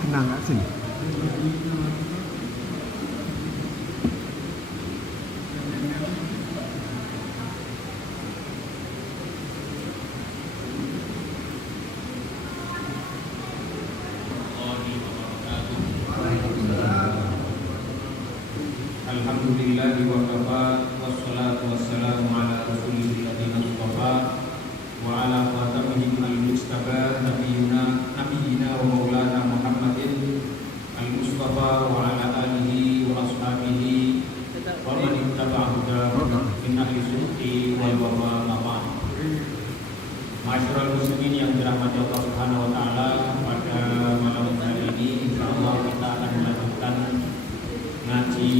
Kena nggak sini? Alhamdulillahi wa kafa wassalatu wassalamu ala rasulil ladzi mustafa wa ala khatamihim al-mujtaba nabiyina wa maulana Muhammadin al-mustafa wa ala alihi wa ashabihi wa man ittaba'a hudahu min ahli sunnati wal wafa. Masyarul muslimin yang dirahmati Allah Subhanahu wa taala, pada malam hari ini insyaallah kita akan melanjutkan ngaji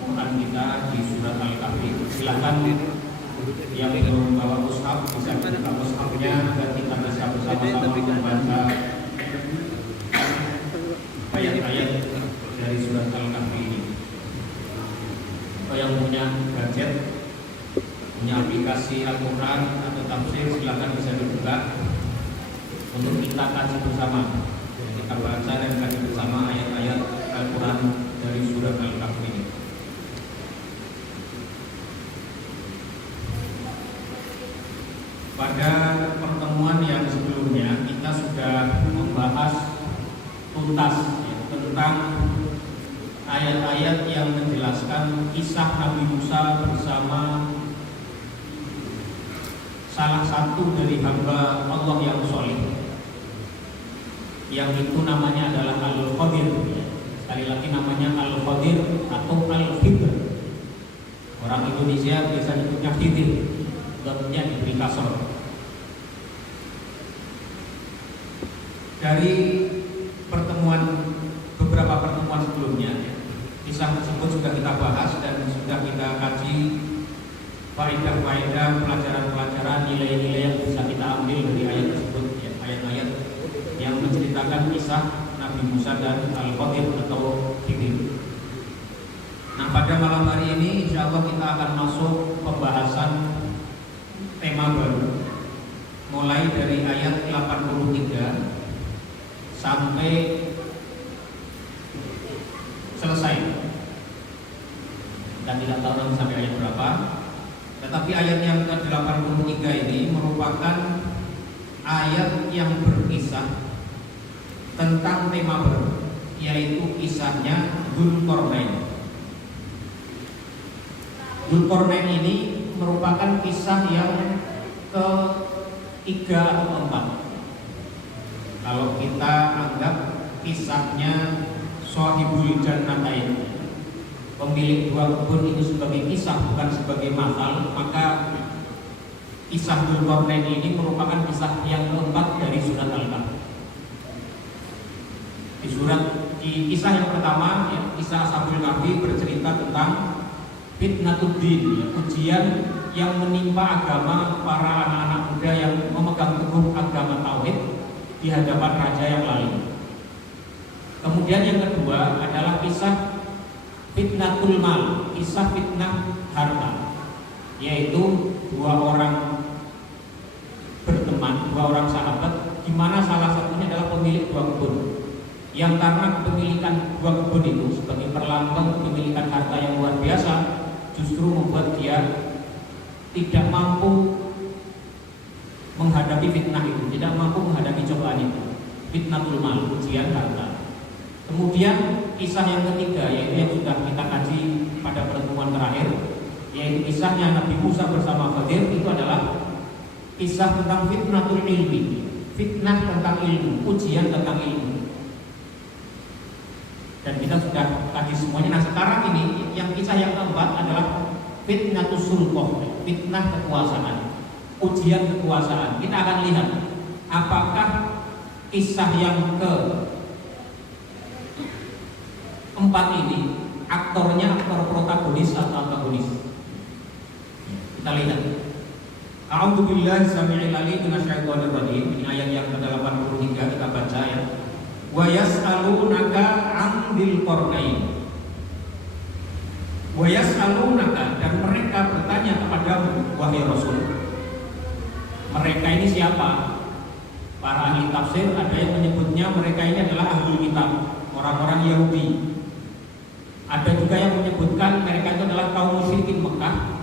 Quran kita di surat Al-Kahfi. Silakan yang ingin membawa mushaf bisa buka mushafnya dan kita bisa bersama-sama membaca ayat-ayat dari surat Al-Kahfi ini. Kalau yang punya gadget, punya aplikasi Al-Quran atau tafsir, silakan bisa dibuka untuk kita kaji bersama. Kita baca dan kaji bersama ayat-ayat Al-Quran dari surat Al-Kahfi ini. Pada pertemuan yang sebelumnya kita sudah membahas tuntas tentang ayat-ayat yang menjelaskan kisah Nabi Musa bersama salah satu dari hamba Allah yang soleh, yang itu namanya adalah Al-Khadir. Sekali lagi namanya Al-Khadir atau Al-Khidr. Orang Indonesia biasa nyebutnya Khidir, dotnya diberi kasar. Dari beberapa pertemuan sebelumnya, kisah tersebut sudah kita bahas dan sudah kita kaji faedah-faedah, pelajaran-pelajaran, nilai-nilai yang bisa kita ambil dari ayat tersebut, ayat-ayat yang menceritakan kisah Nabi Musa dan Al-Khadir atau Khidir. Nah, pada malam hari ini insya Allah kita akan masuk pembahasan tema baru, mulai dari ayat 83 sampai selesai. Kita tidak tahu nanti sampai ayat berapa, tetapi ayat yang ke-83 ini merupakan ayat yang berkisah tentang tema baru, yaitu kisahnya Dzulqarnain. Dzulqarnain ini merupakan kisah yang ketiga atau keempat. Kalau kita anggap kisahnya Shahibul Jannatain, pemilik dua kebun, itu sebagai kisah bukan sebagai masal, maka kisah Dzulqarnain ini merupakan kisah yang keempat dari surat Al-Kahfi. Di kisah yang pertama, kisah Ashabul Kahfi bercerita tentang fitnatuddin, ujian yang menimpa agama para anak-anak muda yang memegang teguh agama tauhid di hadapan raja yang lain. Kemudian yang kedua adalah kisah fitnatul mal, kisah fitnah harta, yaitu dua orang berteman, dua orang sahabat, di mana salah satunya adalah pemilik dua kebun, yang karena kepemilikan dua kebun itu sebagai perlambang kepemilikan harta yang luar biasa, justru membuat dia tidak mampu menghadapi fitnah itu, tidak mampu menghadapi cobaan itu, fitnatul mal, ujian harta. Kemudian kisah yang ketiga, yaitu yang sudah kita kaji pada pertemuan terakhir, yaitu kisahnya Nabi Musa bersama Khadir. Itu adalah kisah tentang fitnatul ilmi, fitnah tentang ilmu, ujian tentang ilmu. Dan kita sudah kaji semuanya. Nah, sekarang ini yang kisah yang keempat adalah fitnatus sulqah, fitnah kekuasaan, ujian kekuasaan. Kita akan lihat apakah kisah yang keempat ini aktornya aktor protagonis atau antagonis. Kita lihat. A'udzubillahi samii'il 'aliim minasyaitonir rajim. Ini ayat yang ke-83 kita baca ya. Wa yas'alunaka 'anil qarnain. Wa yas'alunaka, dan mereka bertanya kepadamu wahai Rasul. Mereka ini siapa? Para ahli tafsir ada yang menyebutnya mereka ini adalah ahli kitab, orang-orang Yahudi. Ada juga yang menyebutkan mereka itu adalah kaum musyrikin Mekah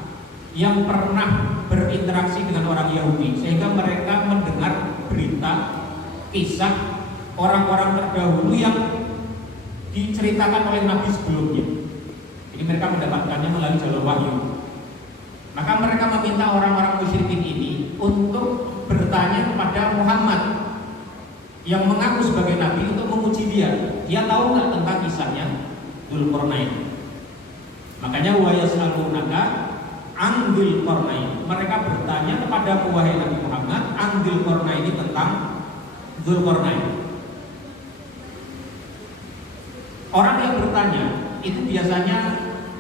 yang pernah berinteraksi dengan orang Yahudi, sehingga mereka mendengar berita kisah orang-orang terdahulu yang diceritakan oleh Nabi sebelumnya. Jadi mereka mendapatkannya melalui jalur wahyu. Maka mereka meminta orang-orang musyrikin ini untuk bertanya kepada Muhammad yang mengaku sebagai Nabi untuk menguji dia. Dia tahu nggak tentang kisahnya Dzulqarnain? Makanya wa yas'alunaka Andzil Qarnain. Mereka bertanya kepada wahai Nabi Muhammad Andzil Qarnain ini tentang Dzulqarnain. Orang yang bertanya itu biasanya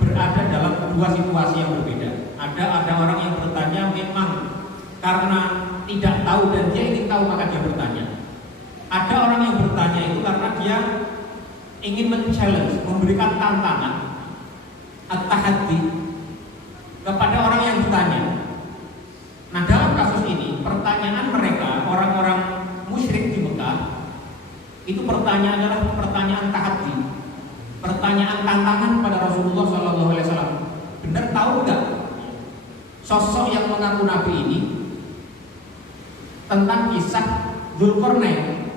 berada dalam dua situasi yang berbeda. Ada orang yang bertanya memang karena tidak tahu dan dia ingin tahu maka dia bertanya. Ada orang yang bertanya itu karena dia ingin men-challenge, memberikan tantangan at-tahaddi kepada orang yang bertanya. Nah, dalam kasus ini pertanyaan mereka orang-orang musyrik di Mekah itu pertanyaan adalah pertanyaan tahaddi, pertanyaan tantangan pada Rasulullah SAW. Benar tahu nggak sosok yang mengaku Nabi ini tentang kisah Dzulqarnain,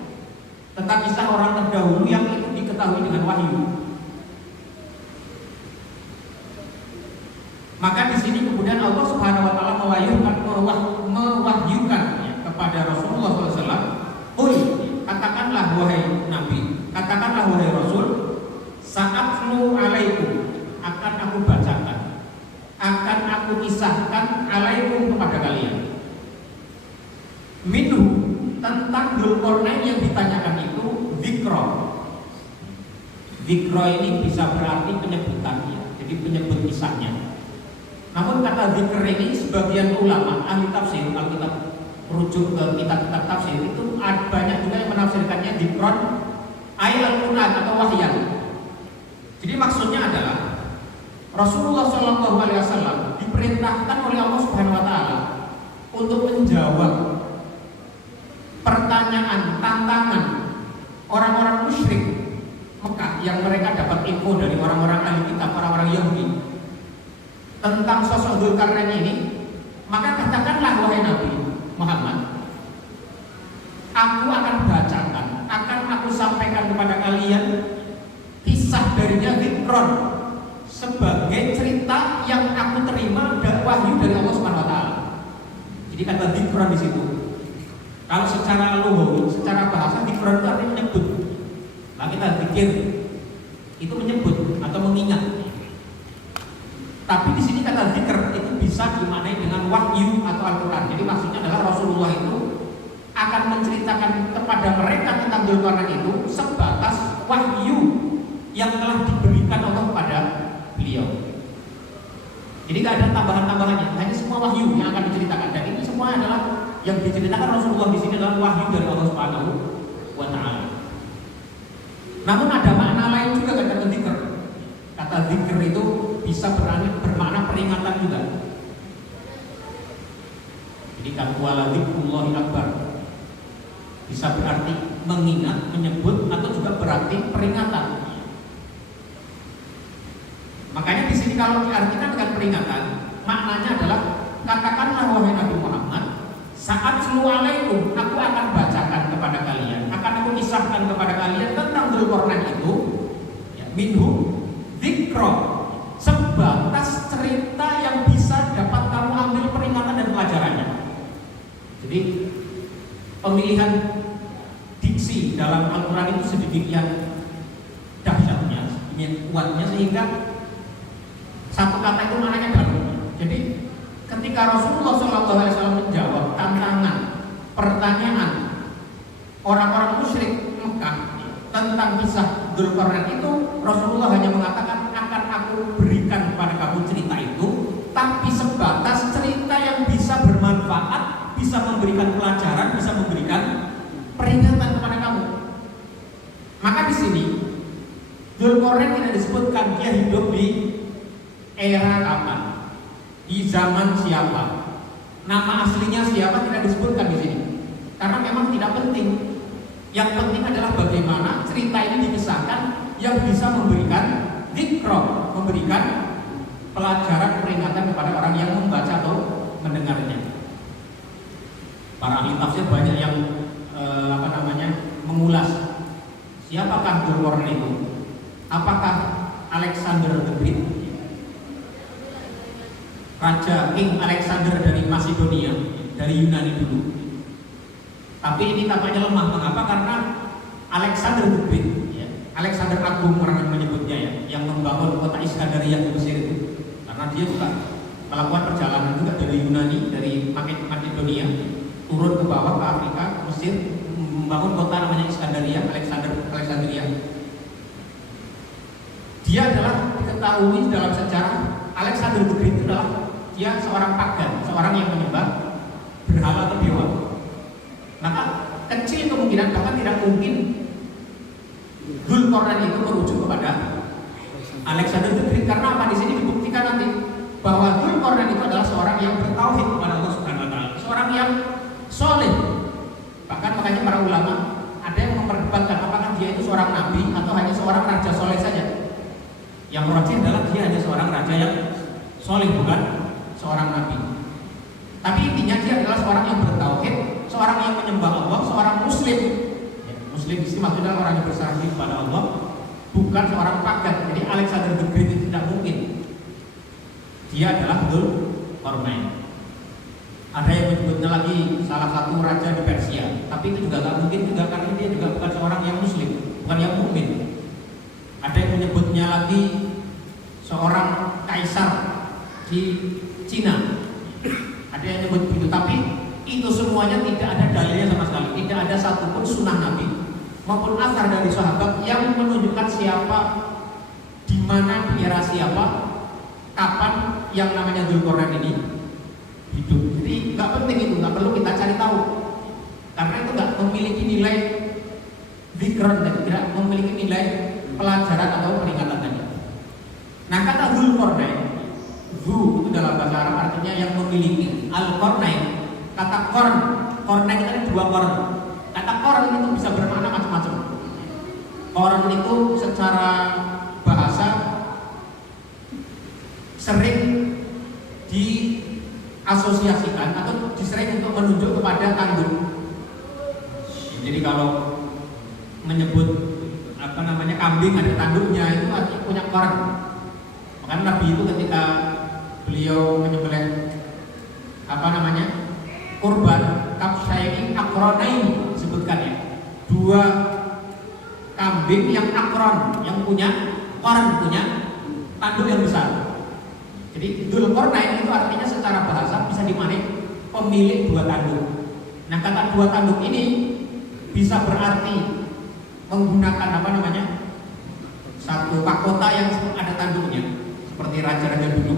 tentang kisah orang terdahulu yang itu diketahui dengan wahyu. Maka di sini kemudian Allah Subhanahu wa taala mewahyukan kepada Rasulullah SAW, "Qul," katakanlah wahai Nabi, katakanlah wahai Rasul, "Sa'atlu alaikum," akan aku bacakan, akan aku kisahkan alaikum kepada kalian. Minhu, tentang Dzulqarnain yang ditanyakan itu dzikra. Dzikra ini bisa berarti penyebutannya, jadi penyebut kisahnya. Namun kata dzikr ini sebagian ulama ahli tafsir, kalau kita rujuk ke kitab-kitab tafsir itu banyak juga yang menafsirkannya dzikron ay al-Quran atau wahyan. Jadi maksudnya adalah Rasulullah SAW diperintahkan oleh Allah Subhanahu Wa Taala untuk menjawab pertanyaan, tantangan orang-orang musyrik Mekah yang mereka dapat info dari orang-orang ahli kitab, orang-orang Yahudi tentang sosok Dzulqarnain ini. Maka katakanlah wahai Nabi Muhammad, aku akan bacakan, akan aku sampaikan kepada kalian kisah darinya dzikron, sebagai cerita yang aku terima dari wahyu dari Allah Subhanahu Wa Taala. Jadi kata dzikron di situ, kalau secara lughawi, secara bahasa dzikron itu artinya menyebut. Nah, kita pikir itu menyebut atau mengingat. Tapi di sini kata dzikr itu bisa dimaknai dengan wahyu atau Al-Quran. Jadi maksudnya adalah Rasulullah itu akan menceritakan kepada mereka tentang Dzulqarnain itu sebatas wahyu yang telah diberikan Allah kepada beliau. Jadi tidak ada tambahan-tambahannya, hanya semua wahyu yang akan diceritakan. Dan ini semua adalah yang diceritakan Rasulullah di sini adalah wahyu dari Allah Subhanahu wa Ta'ala. Namun ada makna lain juga kata dzikr. Kata dzikr itu bisa bermakna peringatan juga. Jadi kata dzikrullahi akbar bisa berarti mengingat, menyebut, atau juga berarti peringatan. Makanya di sini kalau diartikan dengan peringatan, maknanya adalah katakanlah wahai Nabi Muhammad, saat alaikum, aku akan bacakan kepada kalian, akan aku kisahkan kepada kalian tentang Dzulqarnain itu, ya, minhu dzikra, sebatas cerita yang bisa dapat kamu ambil peringatan dan pelajarannya. Jadi pemilihan diksi dalam Al-Quran itu sedemikian dahsyatnya, sedemikian kuatnya sehingga satu kata itu maknanya dalam. Jadi ketika Rasulullah SAW menjawab tantangan, pertanyaan orang-orang musyrik Mekah tentang kisah Dzulqarnain itu, Rasulullah hanya mengatakan akan aku berikan kepada kamu cerita itu, tapi sebatas cerita yang bisa bermanfaat, bisa memberikan pelajaran, bisa memberikan peringatan kepada kamu. Maka di sini Dzulqarnain tidak disebutkan dia hidup di era kapan, di zaman siapa, nama aslinya siapa tidak disebutkan di sini, karena memang tidak penting. Yang penting adalah bagaimana cerita ini dikisahkan yang bisa memberikan dzikra, memberikan pelajaran peringatan kepada orang yang membaca atau mendengarnya. Para ahli tafsir banyak yang mengulas siapakah Dzulqarnain itu. Apakah Alexander the Great, Raja King Alexander dari Macedonia, dari Yunani dulu? Tapi ini tampaknya lemah. Mengapa? Karena Alexander the Great, Alexander Agung orang menyebutnya yang membangun kota Iskandaria di Mesir itu. Karena dia juga melakukan perjalanan juga dari Yunani, dari Makedonia, turun ke bawah ke Afrika, Mesir, membangun kota namanya Iskandaria, Alexandria. Dia adalah diketahui dalam sejarah, Alexander the Great itu adalah dia seorang pagan, seorang yang menyembah berhala atau dewa. Maka kecil kemungkinan, bahkan tidak mungkin Dzulqarnain itu merujuk kepada Alexander the Great. Karena apa? Di sini dibuktikan nanti bahwa Dzulqarnain itu adalah seorang yang bertauhid kepada Allah Subhanahu wa taala, seorang yang soleh. Bahkan makanya para ulama ada yang memperdebatkan apakah dia itu seorang nabi atau hanya seorang raja soleh saja. Yang rajih adalah dia hanya seorang raja yang soleh, bukan seorang nabi. Tapi intinya dia adalah seorang yang bertauhid, seorang yang menyembah Allah, seorang muslim. Muslim di sini maksudnya orang yang berserah diri kepada Allah, bukan seorang pagan. Jadi Alexander the Great itu tidak mungkin. Dia adalah Dzulqarnain. Ada yang menyebutnya lagi salah satu raja di Persia, tapi itu juga tak mungkin juga, karena dia juga bukan seorang yang muslim, bukan yang mukmin. Ada yang menyebutnya lagi seorang kaisar di Cina. Ada yang menyebut begitu, tapi itu semuanya tidak ada dalilnya sama sekali. Tidak ada satupun sunnah Nabi maupun asar dari sahabat yang menunjukkan siapa, di mana, di era siapa, kapan yang namanya Dzulqarnain ini hidup. Jadi nggak penting itu, nggak perlu kita cari tahu, karena itu nggak memiliki nilai zikron, tidak memiliki nilai pelajaran atau peringatan tadi. Nah, kata Dzulqarnain, Dzu itu dalam bahasa Arab artinya yang memiliki. Al-Qarnain, kata Qarnain itu ada dua qarn. Kata qarn itu bisa bermakna macam-macam. Qarn itu secara bahasa sering diasosiasikan atau disering untuk menunjuk kepada tanduk. Jadi kalau menyebut kambing ada tanduknya, itu artinya punya qarn. Makanya Nabi itu ketika beliau menyembelih kurban kabsyaini aqranaini, sebutkan ya, dua kambing yang akron, yang punya qarn, punya tanduk yang besar. Jadi Dzulqarnain itu artinya secara bahasa bisa dimaknai pemilik dua tanduk. Nah, kata dua tanduk ini bisa berarti menggunakan satu mahkota yang ada tanduknya, seperti raja-raja dulu,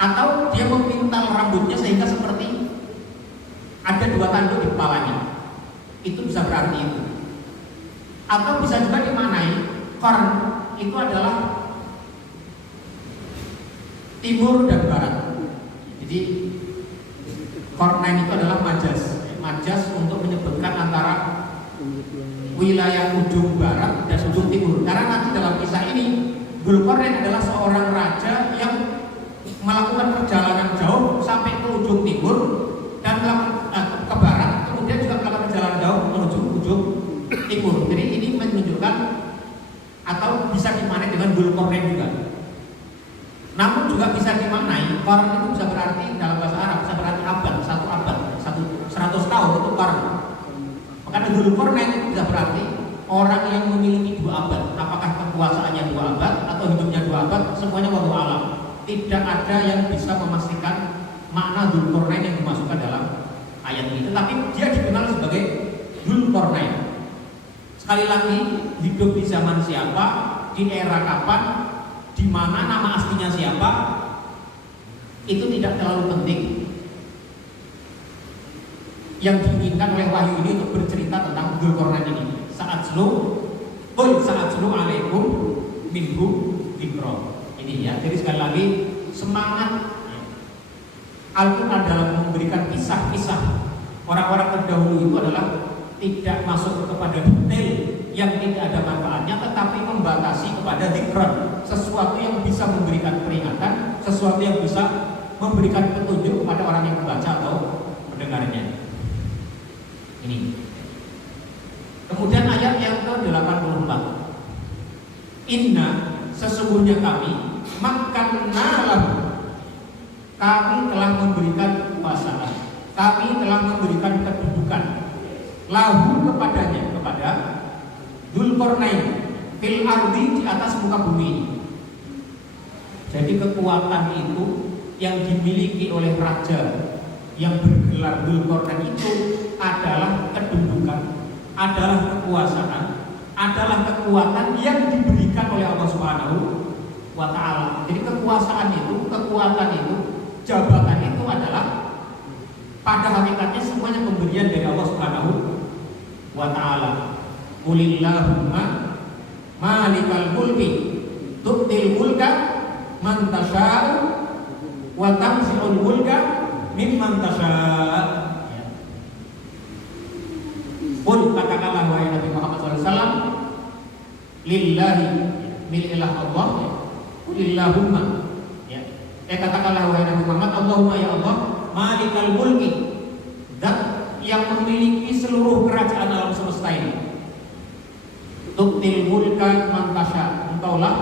atau dia memintal rambutnya sehingga seperti ada dua tanduk di kepalanya. Itu bisa berarti itu. Atau bisa juga dimaknai qarn itu adalah timur dan barat. Jadi Qarnain itu adalah majas untuk menyebutkan antara wilayah ujung barat dan ujung timur. Karena nanti dalam kisah ini Dzulqarnain adalah seorang raja yang melakukan perjalanan jauh sampai ke ujung timur dan ke barat, kemudian juga melakukan perjalanan jauh menuju ujung timur. Jadi ini menunjukkan atau bisa dimaknai dengan Dzulqarnain juga. Namun juga bisa dimaknai qarn itu bisa berarti dalam bahasa Arab bisa berarti abad, 100 tahun itu qarn. Maka Dzulqarnain itu bisa berarti orang yang memiliki 2 abad. Apakah kekuasaannya 2 abad atau hidupnya 2 abad, semuanya wallahu alam. tidak ada yang bisa memastikan makna Dzulqarnain yang dimasukkan dalam ayat ini. Tetapi dia dikenal sebagai Dzulqarnain. Sekali lagi, hidup di zaman siapa, di era kapan, di mana, nama aslinya siapa, itu tidak terlalu penting. Yang diinginkan oleh wahyu ini untuk bercerita tentang Dzulqarnain ini. Saat selu alaikum minhu dzikra. Ini ya. Jadi sekali lagi, semangat Al-Quran dalam memberikan kisah-kisah orang-orang terdahulu itu adalah tidak masuk kepada detail yang tidak ada manfaatnya, tetapi membatasi kepada dzikran, sesuatu yang bisa memberikan peringatan, sesuatu yang bisa memberikan petunjuk kepada orang yang membaca atau mendengarnya. Ini. Kemudian ayat yang ke-84. Inna, sesungguhnya kami, makanna lahu, kami telah memberikan kekuasaan, kami telah memberikan kedudukan lahu kepadanya, kepada Dzulqarnain fil ardi, di atas muka bumi. Jadi kekuatan itu yang dimiliki oleh raja yang bergelar Dzulqarnain itu adalah kedudukan, adalah kekuasaan, adalah kekuatan yang diberikan oleh Allah Subhanahu wa ta'ala. Jadi kekuasaan itu, kekuatan itu, jabatan itu adalah pada hakikatnya semuanya pemberian dari Allah Subhanahu wa ta'ala. Qulillahumma malikal mulki tu'til mulka man tasha'u wa tanzi'ul mulka mimman tasha'u. Qul, katakanlah wahai Nabi Muhammad SAW, lillahi, miliklah Allah, qulillahumma, ya. Katakanlah wahai Nabi Muhammad, Allahumma ya Allah, malikal mulki, zat yang memiliki seluruh kerajaan alam semesta ini. Tu'til mulka man tasha, engkaulah,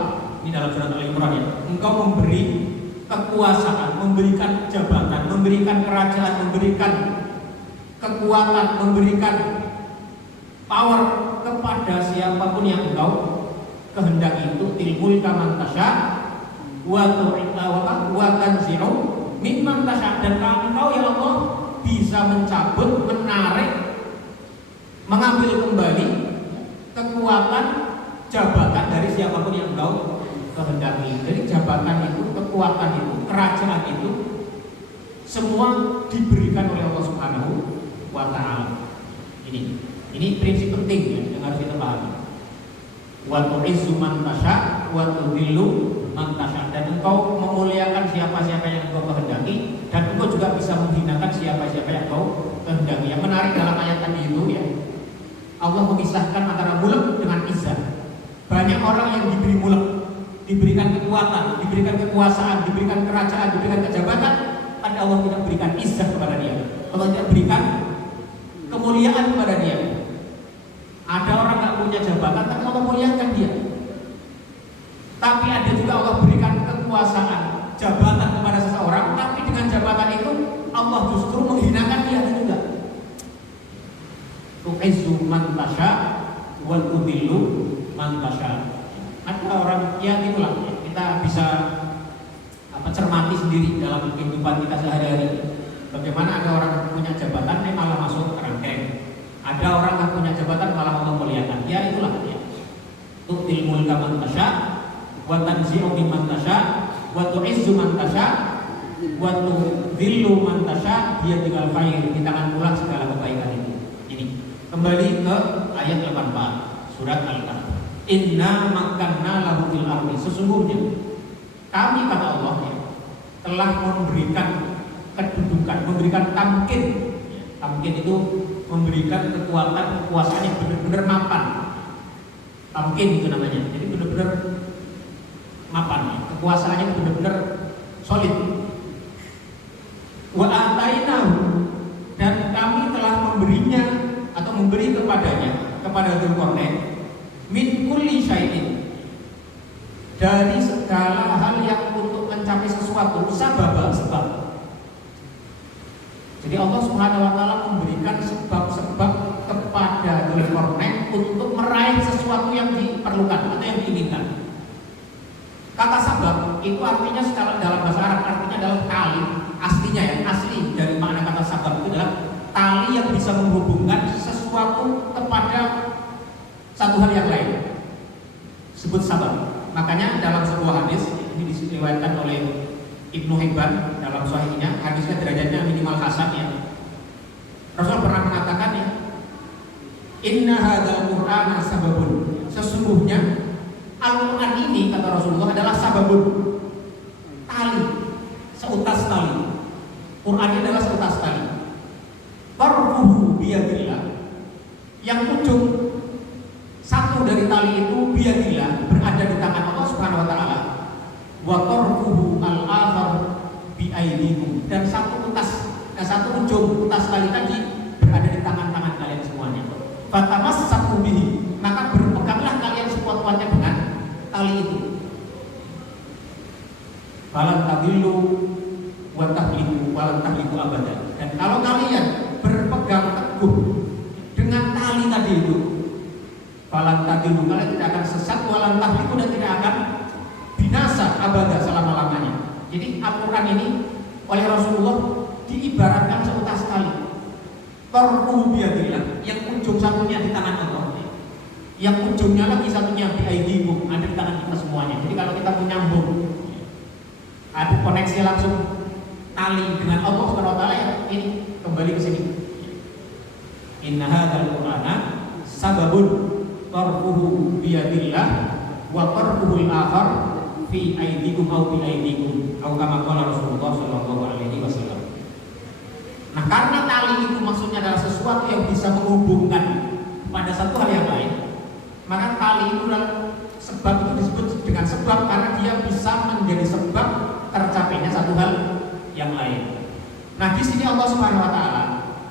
ini dalam surat Al-Imran ya, engkau memberi kekuasaan, memberikan jabatan, memberikan kerajaan, memberikan kekuatan, memberikan power kepada siapapun yang engkau kehendaki. Itu tilmul kaman tasya wa tanzi'u mimman tasya, dan engkau ya Allah bisa mencabut, menarik, mengambil kembali kekuatan, jabatan dari siapapun yang engkau kehendaki. Jadi jabatan itu, kekuatan itu, kerajaan itu semua diberikan oleh Allah Subhanahu wa ta'ala. Ini prinsip penting ya, yang harus kita pahami. Wa tu'izzu man tasya wa tudhillu man tasya, dan engkau memuliakan siapa-siapa yang engkau kehendaki, dan engkau juga bisa menghinakan siapa-siapa yang engkau kehendaki. Yang menarik dalam ayat tadi itu ya, Allah memisahkan antara mulk dengan izzah. Banyak orang yang diberi mulk, diberikan kekuatan, diberikan kekuasaan, diberikan kerajaan, diberikan kejabatan, tapi Allah tidak berikan izzah kepada dia. Allah tidak berikan kemuliaan kepada dia. Ada orang nggak punya jabatan, tapi Allah muliakan dia. Tapi ada juga Allah berikan kekuasaan, jabatan kepada seseorang, tapi dengan jabatan itu Allah justru menghinakan dia juga. Tu'izzu man tasya wa tudhillu man tasya. Ada orang, ya itulah, kita bisa cermati sendiri dalam kehidupan kita sehari-hari. Bagaimana ada orang punya jabatan, malah masuk kerangkeng. Ada orang yang punya jabatan, malah Allah muliakan. Ya itulah ya. Tu'til mulka man tasya wa tanzi'u mimman tasya wa tu'izzu man tasya wa tudhillu man tasya, dia tinggal khair, di tangan pula segala kebaikan itu. Ini kembali ke ayat 84 surat Al-Kahf. Inna makanna lahu fil ardi, sesungguhnya kami, kata Allah ya, telah memberikan kedudukan, memberikan tamkin. Tamkin itu memberikan kekuatan, kekuasaan yang benar-benar mapan. Tamkin itu namanya. Jadi benar-benar mapan ya. Kekuasaannya benar-benar solid. Wa atainahu, dan kami telah memberinya atau memberi kepadanya, kepada Dzulqarnain, min kulli syai'in, dari segala hal yang untuk mencapai sesuatu, sebab. Jadi Allah Subhanahu wa ta'ala memberikan sebab-sebab kepada Dzulqarnain untuk meraih sesuatu yang diperlukan atau yang diinginkan. Kata sabab itu artinya secara dalam adalah tali aslinya ya, asli dari makna kata sabab itu adalah tali yang bisa menghubungkan sesuatu kepada satu hal yang lain, sebut sabab. Makanya dalam sebuah hadis ini diriwayatkan oleh Ibnu Hibban dalam sahihnya, hadisnya derajatnya minimal hasan ya. Rasul pernah mengatakan ya, inna hadzal qur'ana sababun, sesungguhnya Al-Quran ini kata Rasulullah adalah sababun, tali, seutas tali. Quran ini adalah seutas tali. Tarfuhu biyadillah, yang ujung satu dari tali itu biyadillah, berada di tangan Allah Subhanahu wa taala. Wa tarfuhu al-akhar bi aydikum, dan satu ujung utas tali tadi berada di tangan-tangan kalian semuanya. Fatamassaku bihi, maka berpeganglah kalian sekuat-kuatnya dengan tali itu. Falan tadillu wa tahliku walan tahliku abada. Dan kalau kalian berpegang teguh dengan tali tadi itu, falan tadillu, kalian tidak akan sesat, walan tahliku, dan tidak akan binasa abada, selama-lamanya. Jadi Al-Quran ini oleh Rasulullah diibaratkan seutas tali. Tarfuhu biyadillah, yang ujung satunya di tangan Allah, yang ujungnya lagi satunya di aidikum, ada di tangan kita semuanya. Jadi kalau kita menyambung, ada koneksi langsung tali dengan Allah Subhanahu wa taala, ya ini kembali ke sini. Inna hadzal qur'ana sababun tarfuhu biyadillah wa tarfuhu al-akhar fi aidikum aw bi aidikum, atau kama qala Rasulullah sallallahu alaihi wasallam. Nah, karena tali itu maksudnya adalah sesuatu yang bisa menghubungkan pada satu hal yang lain, maka tali itu adalah sebab, itu disebut dengan sebab karena dia bisa menjadi sebab tercapainya satu hal yang lain. Nah, di sini Allah Subhanahu wa taala,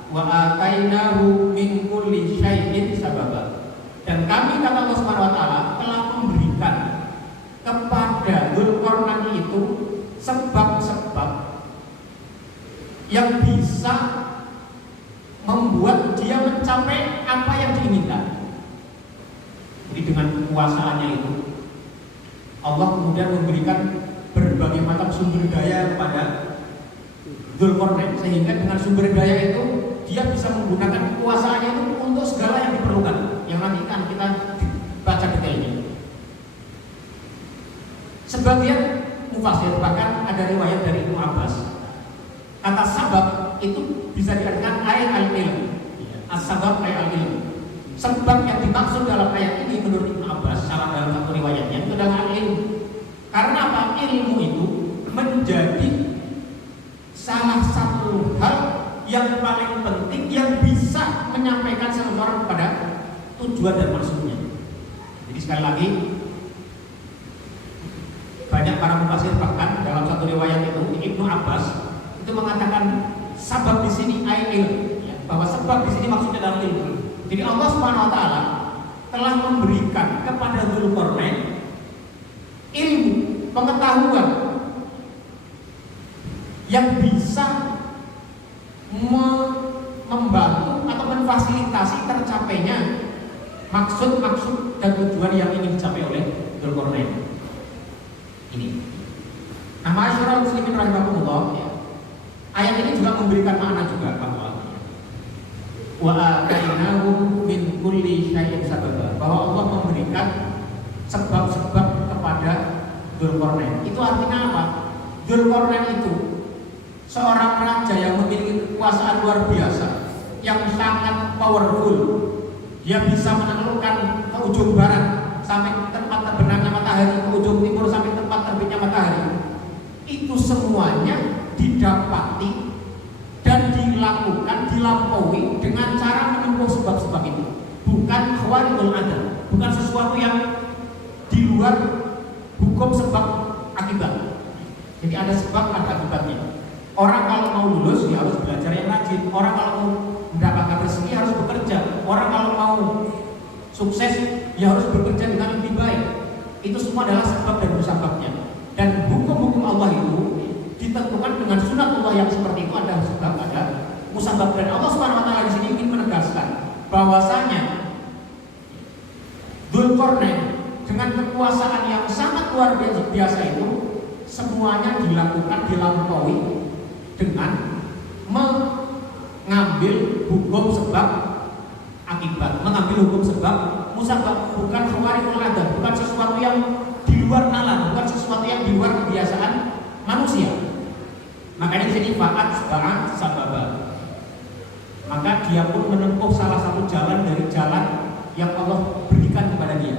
wa atainahu min kulli syai'in sababa, dan kami kata Allah Subhanahu wa taala telah memberikan kepada Dzulqarnain itu sebab-sebab yang bisa membuat dia mencapai apa yang diinginkan. Jadi dengan kekuasaannya itu Allah kemudian memberikan berbagai macam sumber daya kepada Dzulqarnain, sehingga dengan sumber daya itu dia bisa menggunakan kekuasaannya itu untuk segala yang diperlukan, yang nanti kan kita baca detailnya. Sebagian mufasir, bahkan ada riwayat dari Ibnu Abbas, kata sabab itu bisa diartikan ayat al-ilm. As-sabab ayat al-ilm. Sebab yang dimaksud dalam ayat ini menurut Ibnu Abbas, salah dalam satu riwayatnya, itu adalah al-ilm. Karena apa? Ilmu itu menjadi salah satu hal yang paling penting yang bisa menyampaikan seseorang kepada tujuan dan maksudnya. Jadi sekali lagi, banyak para mufasir, bahkan dalam satu riwayat itu Ibnu Abbas itu mengatakan sabab di sini ilmu, ya, bahwa sebab di sini maksudnya adalah ilmu. Jadi Allah Subhanahu wa taala telah memberikan kepada Dzulqarnain ilmu, pengetahuan yang bisa membantu atau memfasilitasi tercapainya maksud-maksud dan tujuan yang ingin dicapai oleh Dzulqarnain ini. Nah, ma'asyiral muslimin rahimakumullah, ya, ayat ini juga memberikan makna juga bahwa wa atainahu min kulli syai'in sababa, bahwa Allah memberikan sebab-sebab kepada Dzulqarnain. Itu artinya apa? Dzulqarnain itu seorang raja yang memiliki kekuasaan luar biasa, yang sangat powerful. Dia bisa menaklukkan ke ujung barat sampai tempat terbenamnya matahari, ke ujung timur sampai tempat terbitnya matahari. Itu semuanya didapati dan dilakukan, dilampaui dengan cara menempuh sebab-sebab itu. Bukan khawarikul adat, bukan sesuatu yang di luar hukum sebab akibat. Jadi ada sebab, ada akibatnya. Orang kalau mau lulus ya harus belajar yang rajin. Orang kalau mau mendapatkan rezeki harus bekerja. Orang kalau mau sukses ya harus bekerja dengan lebih baik. Itu semua adalah sebab dan musababnya. Dan hukum-hukum Allah itu ditentukan dengan sunatullah yang seperti itu, ada sebab, ada musabab. Dan Allah Subhanahu wa taala di sini ingin menegaskan bahwasanya Dzulqarnain dengan kekuasaan yang sangat luar biasa itu semuanya dilampaui dengan mengambil hukum sebab akibat, mengambil hukum sebab musabab, bukan khawarikul adat, bukan sesuatu yang di luar nalar, bukan sesuatu yang di luar kebiasaan manusia. Makanya di sini fa'at sababa. Maka dia pun menempuh salah satu jalan dari jalan yang Allah berikan kepada dia.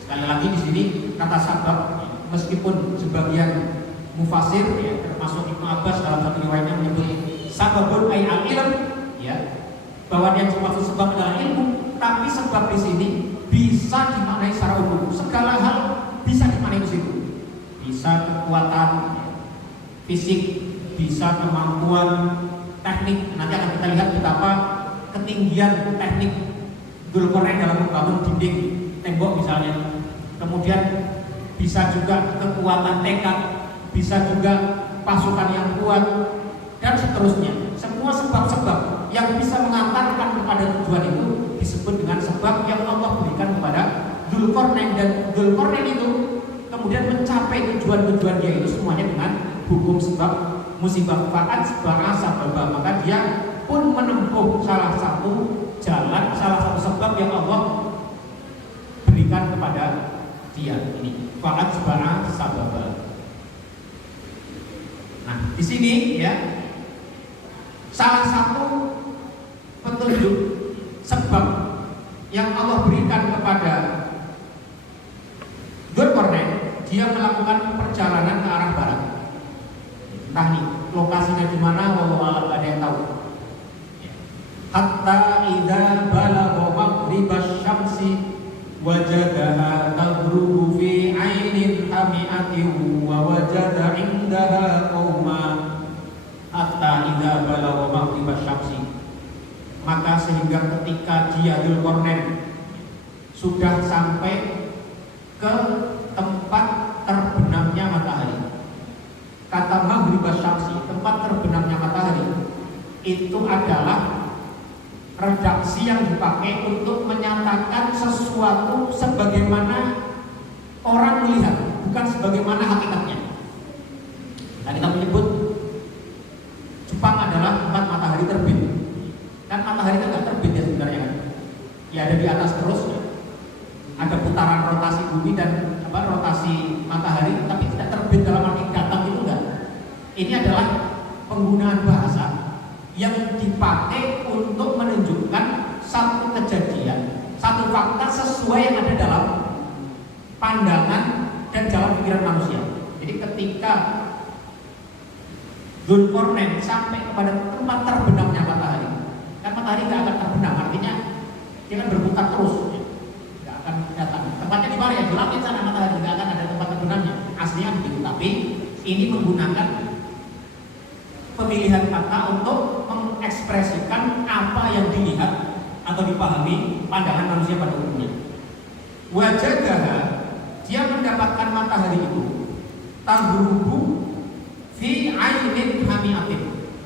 Sekali lagi di sini kata sabab, meskipun sebagian mufasir ya, termasuk Ibnu Abbas dalam satu riwayatnya menyebut sababun ay al-ilm, ya, bahwa yang dimaksud sebab adalah ilmu, tapi sebab di sini bisa dimaknai secara umum. Segala hal bisa dimaknai di situ. Bisa kekuatan fisik, bisa kemampuan teknik. Nanti akan kita lihat betapa ketinggian teknik Dzulqarnain dalam membangun dinding tembok misalnya. Kemudian bisa juga kekuatan tekad, bisa juga pasukan yang kuat, dan seterusnya. Semua sebab-sebab yang bisa mengantarkan kepada tujuan itu disebut dengan sebab yang Allah berikan kepada Dzulqarnain, dan Dzulqarnain itu kemudian mencapai tujuan-tujuan dia itu semuanya dengan hukum sebab musibah faat sababa. Maka dia pun menempuh salah satu jalan, salah satu sebab yang Allah berikan kepada dia ini. Faat sababa. Nah, di sini ya salah satu petunjuk sebab yang Allah berikan kepada Dzulqarnain, dia melakukan perjalanan ke arah barat. Entah nih lokasinya di mana, wallahu a'lam, ada yang tahu. Hatta idza balagha maghribasy syamsi wajadaha taghrubu fi 'ainin hami'atin wa wajada 'indaha qauma. Hatta idza balagha maghribasy syamsi, maka sehingga ketika dia Dzulqarnain sudah sampai ke tempat terbenamnya matahari. Kata maghribasy syamsi, tempat terbenamnya matahari, itu adalah redaksi yang dipakai untuk menyatakan sesuatu sebagaimana orang melihat, bukan sebagaimana hakikatnya. Nah, kita menyebut Jepang adalah tempat matahari terbit. Kan matahari kan nggak terbit ya sebenarnya kan? Ya ada di atas terus, ada putaran rotasi bumi dan rotasi matahari, tapi tidak terbit dalam arti datang itu enggak. Ini adalah penggunaan bahasa yang dipakai untuk menunjukkan satu kejadian, satu fakta sesuai yang ada dalam pandangan dan jalan pikiran manusia. Jadi ketika Dzulqarnain sampai kepada tempat terbenamnya matahari, kan matahari nggak akan terbenam, artinya dia akan berputar terus, nggak akan datang. Tempatnya di mana ya? Di langit sana matahari, nggak akan ada tempat terbenamnya. Aslinya begitu, tapi ini menggunakan pemilihan kata untuk mengekspresikan apa yang dilihat atau dipahami pandangan manusia pada umumnya. Wajadaha, dia mendapatkan matahari itu taghrubu fi 'ainin hami'atin,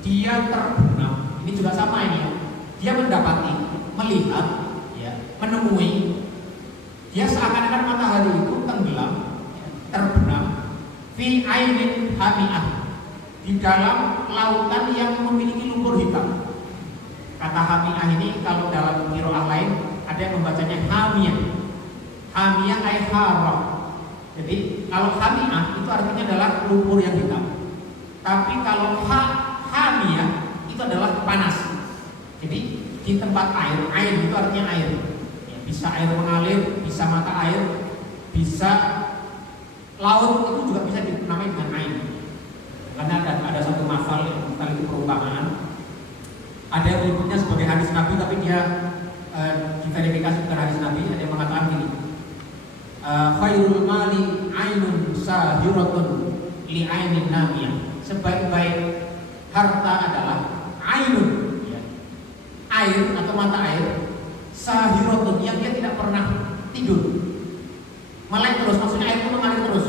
dia terbenam. Ini juga sama ini ya. Dia mendapati, melihat, ya, menemui, dia seakan-akan matahari itu tenggelam, terbenam fi 'ainin hami'ah, di dalam lautan yang memiliki lumpur hitam. Kata hami'ah ini kalau dalam qiraah lain ada yang membacanya hamiyah. Hamiyah ay harah. Jadi kalau hami'ah itu artinya adalah lumpur yang hitam. Tapi kalau hamiyah itu adalah panas. Jadi di tempat air itu artinya air. Ya, bisa air mengalir, bisa mata air, bisa laut, itu juga bisa dinamai dengan air. Karena ada satu mafal yang tentang itu perumpamaan. Ada yang menyebutnya sebagai hadis Nabi, tapi dia diverifikasi bukan hadis Nabi. Ada yang mengatakan gini, khairul mali ainun sahiratun li ainin namiyah. Sebaik-baik harta adalah ainun, ya, air atau mata air, sahiratun, yang dia tidak pernah tidur, melek terus, maksudnya air itu mengalir terus.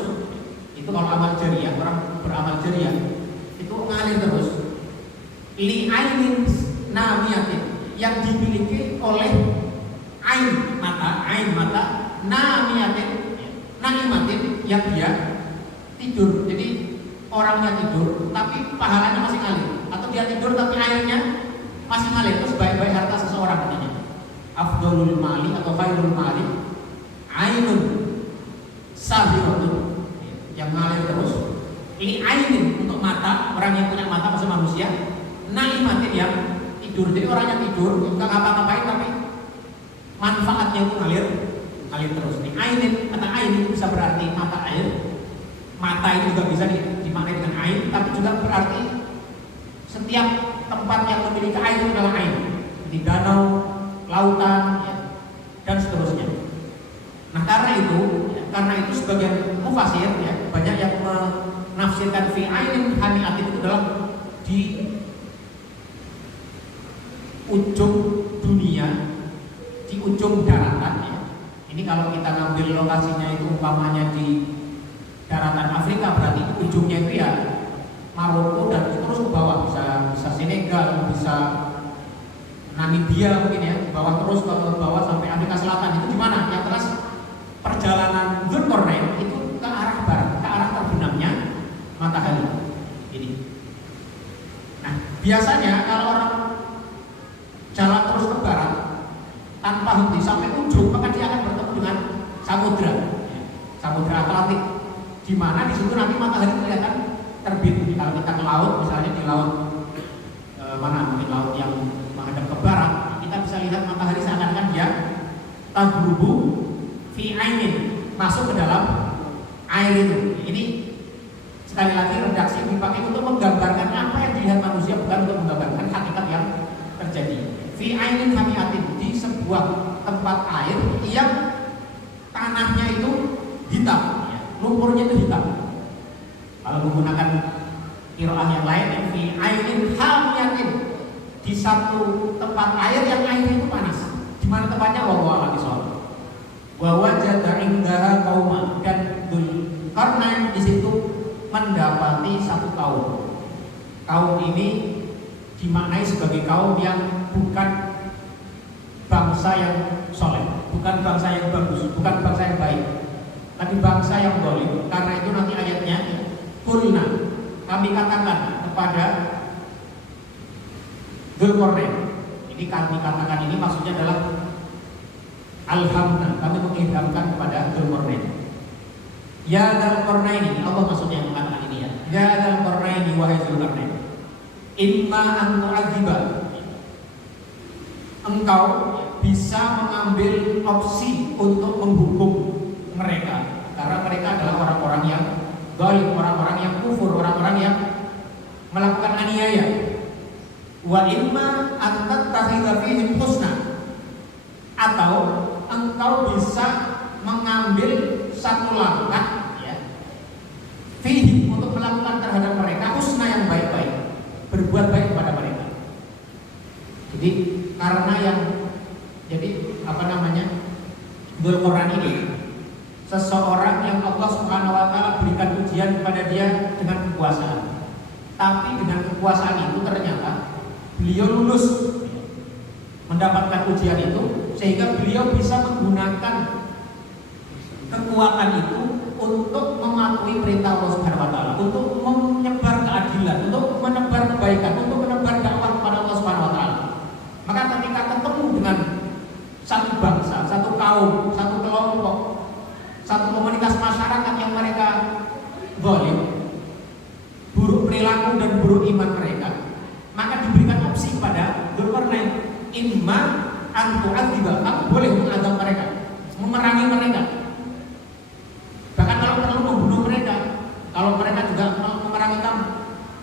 Itu kalau amal jariah, orang beramal jariah itu mengalir terus. Li ainin namiyatin, yang dimiliki oleh ain mata namiyatin, naimatin, yang dia tidur. Jadi orangnya tidur tapi pahalanya masih ngalir, atau dia tidur tapi airnya masih ngalir. Itu sebaik-baik harta seseorang katanya. Afdolul mali atau khairul mali ainun sabiratun, yang ngalir terus. Ini ainin untuk mata, orang yang punya mata maksud manusia. Naimatin yang tidur. Jadi orang yang tidur nggak ngapa-ngapain tapi manfaatnya itu ngalir terus. Ini ainin, kata ain itu bisa berarti mata air. Mata itu juga bisa dimaknai dengan ain, tapi juga berarti setiap tempat yang memiliki air itu adalah ain. Di danau, lautan, ya, dan seterusnya. Nah karena itu sebagian mufasir ya, banyak yang menafsirkan fi ainin haniatin itu adalah di ujung dunia, di ujung daratan ya. Ini kalau kita ngambil lokasinya itu umpamanya di daratan Afrika, berarti ujungnya itu ya Maroko dan terus ke bawah, bisa Senegal, bisa Namibia mungkin ya, ke bawah terus ke bawah sampai Afrika Selatan. Itu gimana? Yang jelas perjalanan Dzulqarnain itu ke arah barat, ke arah terbenamnya matahari ini. Nah biasanya kalau orang jalan terus ke barat tanpa henti sampai ujung, maka dia akan bertemu dengan samudra Atlantik, di mana di situ nanti matahari kelihatan terbit. Kalau kita ke laut, misalnya di laut mungkin laut yang menghadap ke barat, kita bisa lihat matahari seakan-akan dia tagrubu fi ainin, masuk ke dalam air itu. Ini sekali lagi redaksi dipakai untuk menggambarkan apa yang dilihat manusia, bukan untuk menggambarkan hakikat yang terjadi. Fi ainin hamiatin, di sebuah tempat air yang tanahnya itu hitam, lumpurnya itu hitam. Kalau menggunakan qiraah yang lain, fi ainin hamiatin, di satu tempat air yang airnya itu panas. Di mana tempatnya? Wallahu a'lam bishawab. Wa wajada indaha qauma, dan Dzulqarnain di situ mendapati satu kaum. Kaum ini dimaknai sebagai kaum yang bukan bangsa yang soleh, bukan bangsa yang bagus, bukan bangsa yang baik, tapi bangsa yang zalim. Karena itu nanti ayatnya, kulna, kami katakan kepada Dzulqarnain. Ini kami katakan ini maksudnya adalah alhamdulillah, kami mengilhamkan kepada Dzulqarnain. Ya Dzulqarnain, Allah maksudnya yang mengatakan ini ya. Ya Dzulqarnain, wahai Dzulqarnain, imma an tu'adziba, engkau bisa mengambil opsi untuk menghukum mereka, karena mereka adalah orang-orang yang zalim, orang-orang yang kufur, orang-orang yang melakukan aniaya. Wa imma an tattakhidha fihim husna, atau engkau bisa mengambil satu langkah ya, fihim, untuk melakukan terhadap mereka husna, yang baik-baik, berbuat baik kepada mereka. Jadi karena Dzulqarnain ini seseorang yang Allah Subhanahu wa taala berikan ujian kepada dia dengan kekuasaan. Tapi dengan kekuasaan itu ternyata beliau lulus mendapatkan ujian itu, sehingga beliau bisa menggunakan kekuatan itu untuk mematuhi perintah Allah Subhanahu wa taala, untuk menyebar keadilan, untuk menebar kebaikan, untuk menebar dakwah kepada Allah Subhanahu wa taala. Maka ketika ketemu dengan satu bangsa, satu kaum, satu kelompok, satu komunitas masyarakat yang mereka zalim, buruk perilaku dan buruk iman mereka, maka diberikan opsi kepada Dzulqarnain, imma an tu'adziba, kamu boleh mengazab mereka, memerangi mereka, bahkan kalau perlu membunuh mereka, kalau mereka juga memerangi kamu.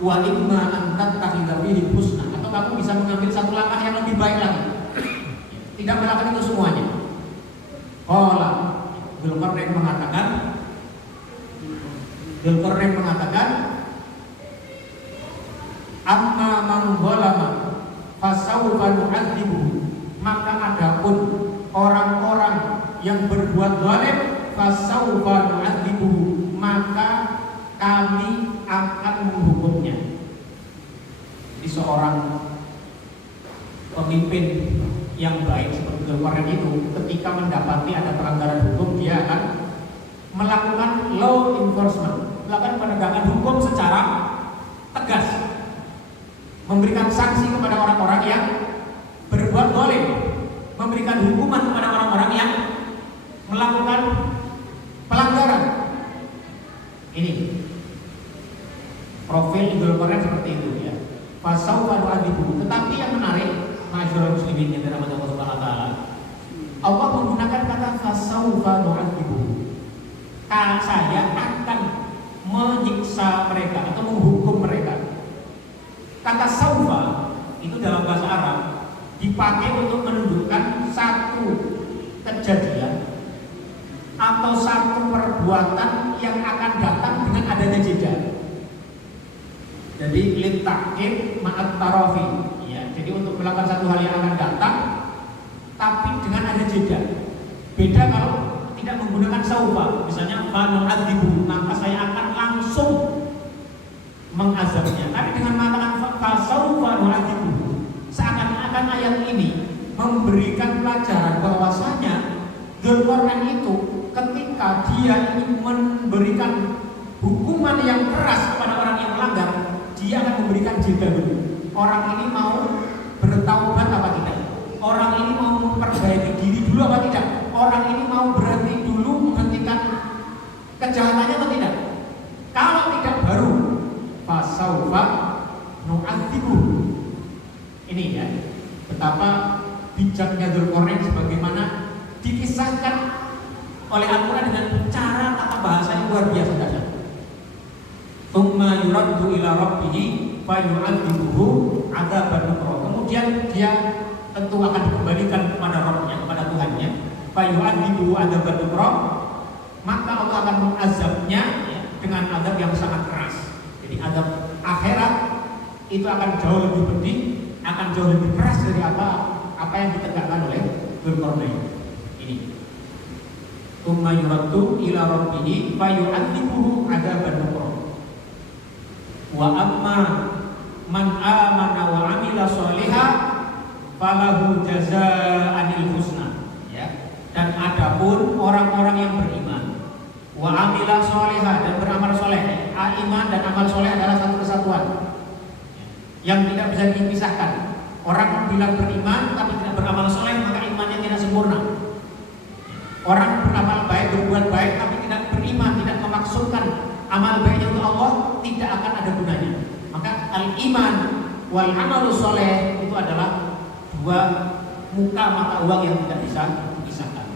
Wa imma an tattakhidha bihim husna, atau kamu bisa mengambil satu langkah yang lebih baik lagi, tidak melakukan itu semuanya. Qala, Dzulqarnain mengatakan, amma man zalama fasawfa nu'adzibuhu, maka adapun orang-orang yang berbuat zalim, fasawfa nu'adzibuhu, maka kami akan menghukumnya. Jadi seorang pemimpin yang baik seperti Dzulqarnain itu, ketika mendapati ada pelanggaran hukum, dia akan melakukan law enforcement, melakukan penegakan hukum secara tegas, memberikan sanksi kepada orang-orang yang berbuat zalim, memberikan hukuman kepada orang-orang yang melakukan pelanggaran. Ini profil Dzulqarnain seperti itu ya. Fasaufa nu'adzibuhu. Tetapi yang menarik, masyaallah muslimin yang dirahmati Allah Subhanahu wa taala, Allah menggunakan kata fasaufa nu'adzibuhu. Saya akan menyiksa mereka atau menghukum mereka. Kata saufa itu dalam bahasa Arab dipakai untuk menunjukkan satu kejadian atau satu perbuatan yang akan datang dengan adanya jeda. Jadi litakid ma'at tarofi ya. Jadi untuk melakukan satu hal yang akan datang tapi dengan ada jeda. Beda kalau tidak menggunakan saufa, misalnya fanu'adzibu, maka saya akan langsung mengazabnya. Tapi dengan mengatakan fasaufa nu'adzibu, seakan-akan ayat ini memberikan pelajaran bahwasanya Dzulqarnain itu ketika dia ingin memberikan hukuman yang keras kepada orang yang melanggar, dia akan memberikan jeda dulu. Orang ini mau bertaubat apa tidak? Orang ini mau memperbaiki diri dulu apa tidak? Orang ini mau berhenti dulu menghentikan kejahatannya atau tidak? Kalau tidak, baru fasaufa nu'adzibu. Ini ya, betapa bijaknya Dzulqarnain sebagaimana dikisahkan oleh Al-Quran dengan cara tata bahasa yang luar biasa dahsyat. Tsumma yuraddu ila rabbih fayu'adzibuhu 'adzaban nukra. Kemudian dia tentu akan dikembalikan kepada Rabbnya, kepada Tuhannya. Fayu'adzibuhu 'adzaban nukra, maka Allah akan mengazabnya dengan azab yang sangat keras. Jadi azab akhirat itu akan jauh lebih pedih, akan jauh lebih keras dari apa yang ditegakkan oleh Dzulqarnain. Ini. Tsumma yuraddu ila rabbih fayu'adzibuhu 'adzaban nukra. Wa amma man amana wa amila sholihan falahu jazaa'anil husna ya. Dan adapun orang-orang yang beriman wa amila sholihan dan beramal soleh, iman dan amal soleh adalah satu kesatuan yang tidak bisa dipisahkan. Orang bilang beriman tapi tidak beramal soleh, maka imannya tidak sempurna. Orang beramal baik, berbuat baik tapi tidak beriman, tidak memaksudkan amal baiknya untuk Allah, tidak akan ada gunanya. Maka al-iman wal amalu soleh itu adalah dua muka mata uang yang tidak bisa dipisahkan.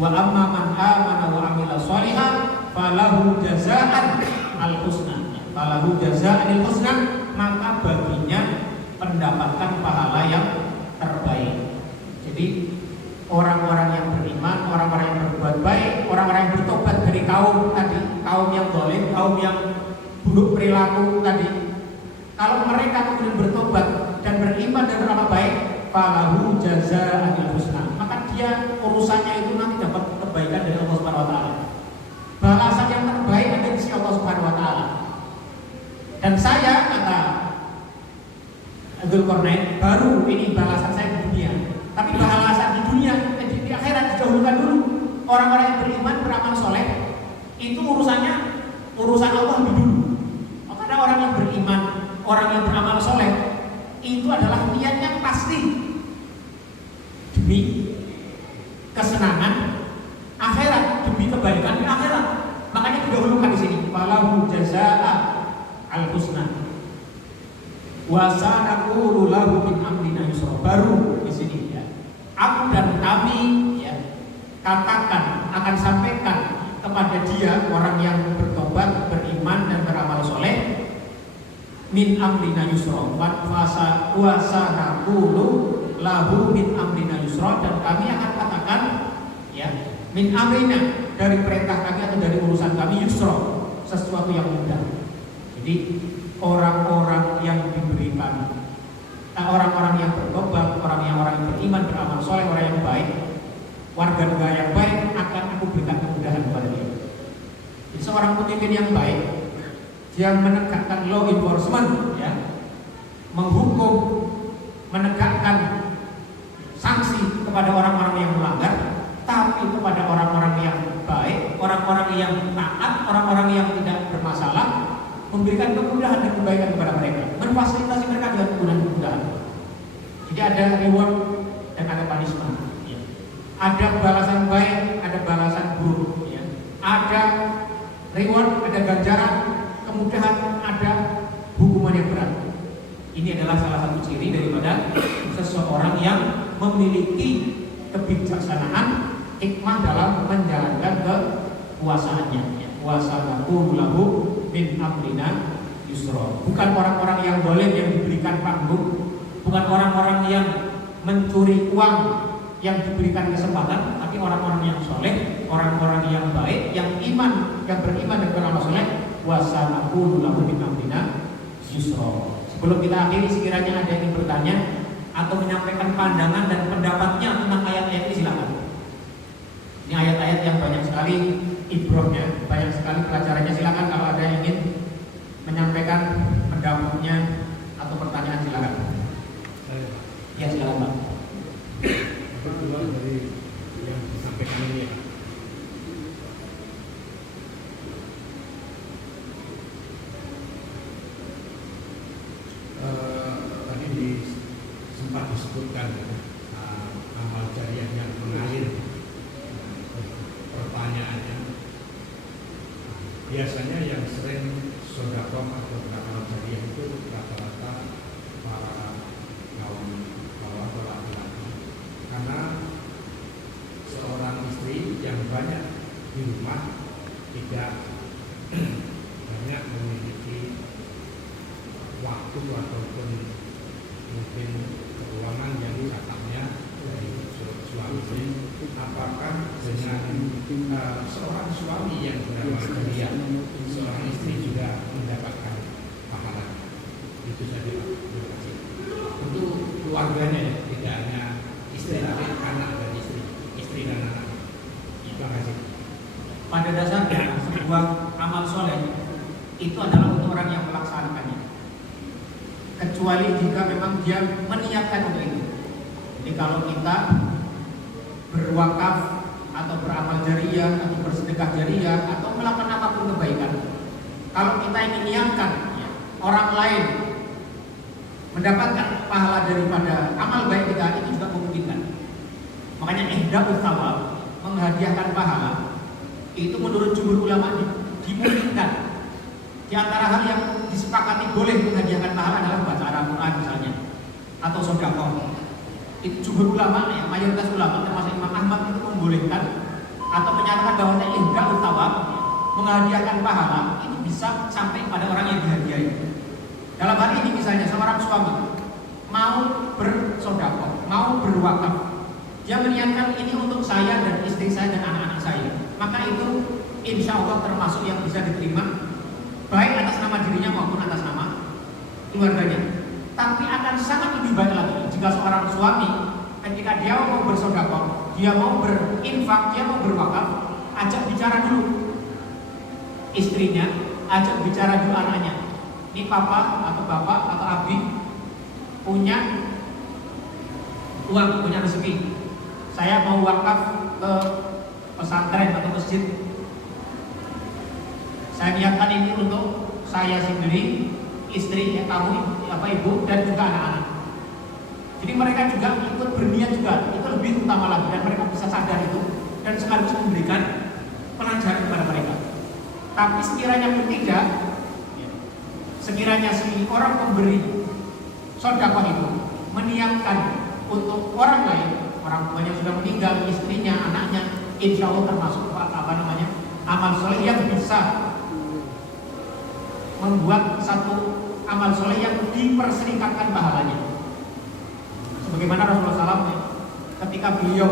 Wa amma man amana wa amila sholihan falahu jazaa'an al-husna. Falahu jazaa'anil husna, maka baginya mendapatkan pahala yang terbaik. Jadi orang-orang yang beriman, orang-orang yang berbuat baik, orang-orang yang bertobat dari kaum tadi, kaum yang zalim, kaum yang buruk perilaku tadi, kalau mereka kemudian bertobat dan beriman dan beramal baik, falahu jazaa'anil husna, maka dia urusannya itu nanti dapat kebaikan dari Allah Subhanahu wa taala. Balasan yang terbaik ada di sisi Allah Subhanahu wa taala. Dan saya, kata Dzulqarnain, baru ini balasan saya di dunia. Tapi balasan di dunia, di akhirat didahulukan dulu. Orang-orang yang beriman, beramal soleh, itu urusannya urusan Allah lebih dulu. Karena orang yang beriman, orang yang beramal soleh, itu adalah niatnya pasti demi kesenangan akhirat, demi kebaikan di akhirat. Makanya didahulukan di sini. Falahu jazaa'a al-husna. Wa sanaqulu lahu min amrina yusra. Baru di sini ya. Aku dan kami ya katakan, akan sampaikan kepada dia, orang yang bertobat, beriman dan beramal soleh, min amrina yusra. Wa sanaqulu lahu min amrina yusra, dan kami akan katakan ya min amrina, dari perintah kami atau dari urusan kami, yusra, sesuatu yang mudah. Jadi orang-orang yang diberikan, orang-orang yang bertobat, orang yang beriman, beramal soleh, orang yang baik, warga negara yang baik, akan aku berikan kemudahan kepada dia. Jadi seorang pemimpin yang baik, dia menegakkan law enforcement, ya, menghukum, menegakkan sanksi kepada orang-orang yang melanggar, tapi kepada orang-orang yang baik, orang-orang yang taat, orang-orang yang tidak bermaksiat, memberikan kemudahan dan kebaikan kepada mereka, memfasilitasi mereka dengan kemudahan-kemudahan. Jadi ada reward dan ada punishment. Ya. Ada balasan baik, ada balasan buruk. Ya. Ada reward, ada ganjaran, kemudahan, ada hukuman yang berat. Ini adalah salah satu ciri daripada seseorang yang memiliki kebijaksanaan, hikmah dalam menjalankan kekuasaannya. Ya. Wasanaku lahu min amrina yusra. Bukan orang-orang yang boleh yang diberikan panggung, bukan orang-orang yang mencuri uang yang diberikan kesempatan, tapi orang-orang yang soleh, orang-orang yang baik, yang iman, yang beriman dan beramal soleh. Wasanaku lahu min amrina yusra. Sebelum kita akhiri, sekiranya ada yang ingin bertanya atau menyampaikan pandangan dan pendapatnya tentang ayat-ayat ini, silakan. Ini ayat-ayat yang banyak sekali ibrohnya, banyak sekali pelajarannya. Silakan kalau ada yang ingin menyampaikan pendapatnya atau pertanyaan, silakan. Ya, silakan Pak. Kebetulan dari yang disampaikan ini ya, tadi sempat disebutkan amal jariah yang mengalir. Pertanyaannya, biasanya yang sering sedekah atau amal jariah itu rata-rata para kaum bawah atau laki-laki, karena seorang istri yang banyak di rumah tidak banyak memiliki waktu ataupun mungkin keuangan yang katanya dari suami. Apakah dengan seorang suami yang bernama Maria, seorang istri juga mendapatkan pahala? Itu saja Pak. Terima kasih. Untuk keluarganya, tidak hanya istri tapi anak dan istri dan anak. Terima kasih. Pada dasarnya sebuah amal soleh itu adalah untuk orang yang melaksanakannya, kecuali jika memang dia meniatkan untuk itu. Jadi kalau kita berwakaf atau beramal jariah atau bersedekah jariah atau melakukan apapun kebaikan, kalau kita ingin niatkan ya, orang lain mendapatkan pahala daripada amal baik kita, itu juga memungkinkan. Makanya ihdaus thawab, menghadiahkan pahala, itu menurut jumhur ulama dimungkinkan. Di antara hal yang disepakati boleh menghadiahkan pahala adalah membaca Al-Quran misalnya, atau sedekah. Itu jumhur ulama ya, mayoritas ulama termasuk Imam Ahmad itu membolehkan atau menyatakan bahwa ihdaus thawab, menghadiahkan pahala, itu bisa sampai pada orang yang dihadiahi. Dalam hal ini misalnya seorang suami mau bersedekah, mau berwakaf, dia meniatkan ini untuk saya dan istri saya dan anak-anak saya, maka itu insya Allah termasuk yang bisa diterima, baik atas nama dirinya maupun atas nama keluarganya. Tapi akan sangat lebih baik lagi jika seorang suami ketika dia mau bersedekah, dia mau berinfak, dia mau berwakaf, ajak bicara dulu istrinya, ajak bicara dulu anaknya. Ini papa atau bapak atau abi punya uang, punya rezeki, saya mau wakaf ke pesantren atau masjid. Saya niatkan ini untuk saya sendiri, istri, kamu, ibu, dan juga anak-anak. Jadi mereka juga ikut berniat juga, itu lebih utama lagi, dan mereka bisa sadar itu dan sekaligus memberikan pelajaran kepada mereka. Tapi sekiranya pun tidak, sekiranya si orang pemberi sedekah itu meniatkan untuk orang lain, orang tuanya sudah meninggal, istrinya, anaknya, insya Allah termasuk amal soleh yang bisa membuat satu amal soleh yang diperserikatkan pahalanya. Sebagaimana Rasulullah SAW ketika beliau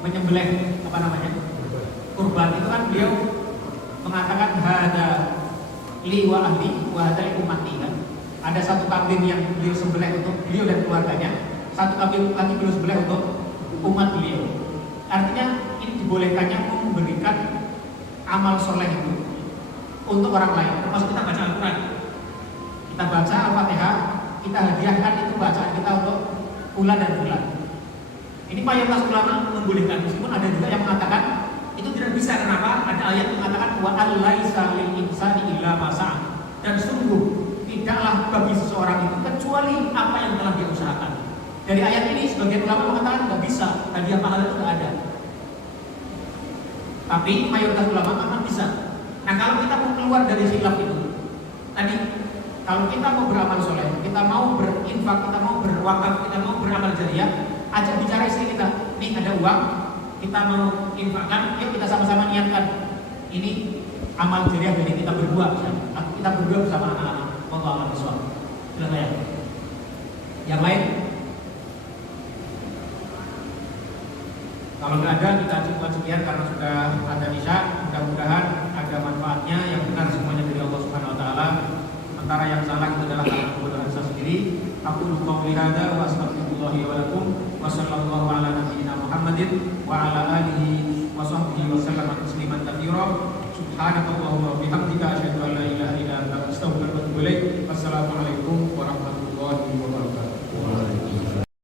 menyembelih kurban itu kan beliau mengatakan hada li wa ahli wa hada li ummati kan. Ada satu kambing yang beliau sembelih untuk beliau dan keluarganya, satu kambing lagi beliau sembelih untuk umat beliau. Artinya ini dibolehkannya memberikan amal soleh itu untuk orang lain, termasuk kita baca Al-Quran. Kita baca Al-Fatihah, kita hadiahkan itu bacaan kita untuk fulan dan fulan. Ini mayoritas ulama membolehkan, meskipun ada juga yang mengatakan Itu tidak bisa. Kenapa? Ada ayat yang mengatakan wa allaisa lil insani illa ma sa'a. Dan sungguh tidaklah bagi seseorang itu kecuali apa yang telah dia usahakan. Dari ayat ini sebagian ulama mengatakan nggak bisa, hadiah pahala itu nggak ada. Tapi mayoritas ulama memang bisa. Nah kalau kita mau keluar dari khilaf itu, tadi kalau kita mau beramal soleh, kita mau berinfak, kita mau berwakaf, kita mau beramal jariah, ajak bicara istri kita. Nih ada uang, kita mau infakkan, yuk kita sama-sama niatkan. Ini amal jariah dari kita berdua, atau kita berdua bersama anak-anak. Mau amal suami. Sudah ya. Yang lain? Kalau nggak ada, kita cukup sekian karena sudah ada isya. Mudah-mudahan ada manfaatnya. Yang benar semuanya dari Allah Subhanahu Wa Taala. Sementara yang salah itu adalah karena kebodohan saya sendiri. Aku lupa lihada wa astagfirullahi wa lakum wa sallallahu ala nabiyyina Muhammadin wa ala alihi wa sahbihi wa sallam tasliman katsira. Subhanakallahumma wa bihamdika asyhadu an la ilaha illa anta astaghfiruka wa atubu ilaik. Wassalamualaikum warahmatullahi wabarakatuh.